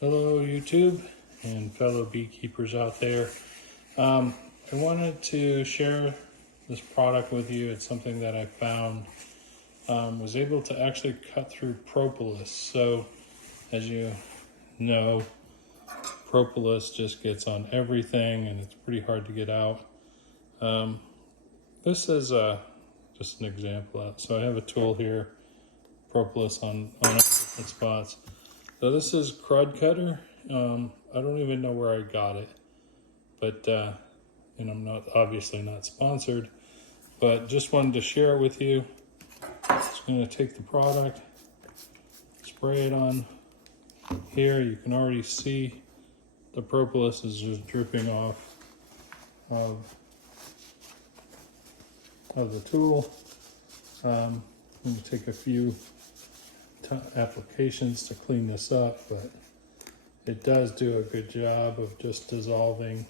Hello YouTube and fellow beekeepers out there. I wanted to share this product with you. It's something that I found, was able to actually cut through propolis. So as you know, propolis just gets on everything and it's pretty hard to get out. This is just an example. So I have a tool here, propolis on different spots. So this is crud cutter. I don't even know where I got it, but and I'm obviously not sponsored, but just wanted to share it with you. Just going to take the product, spray it on here. You can already see the propolis is just dripping off of the tool. I'm going to take a few applications to clean this up, but it does do a good job of just dissolving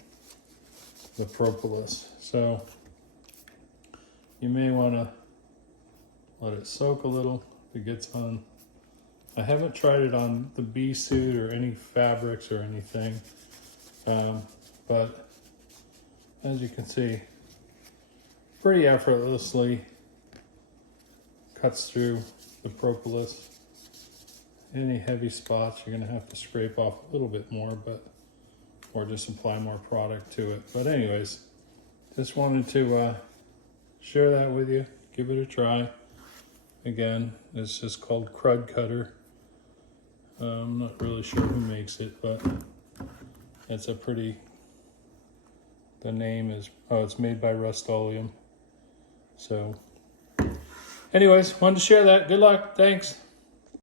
the propolis. So you may want to let it soak a little if it gets on. I haven't tried it on the bee suit or any fabrics or anything, but as you can see, pretty effortlessly cuts through the propolis. Any heavy spots you're going to have to scrape off a little bit more, or just apply more product to it. But anyways, just wanted to share that with you. Give it a try. Again, it's just called crud cutter. I'm not really sure who makes it, but it's a pretty, the name is, it's made by Rust-Oleum. So anyways, wanted to share that. Good luck. Thanks.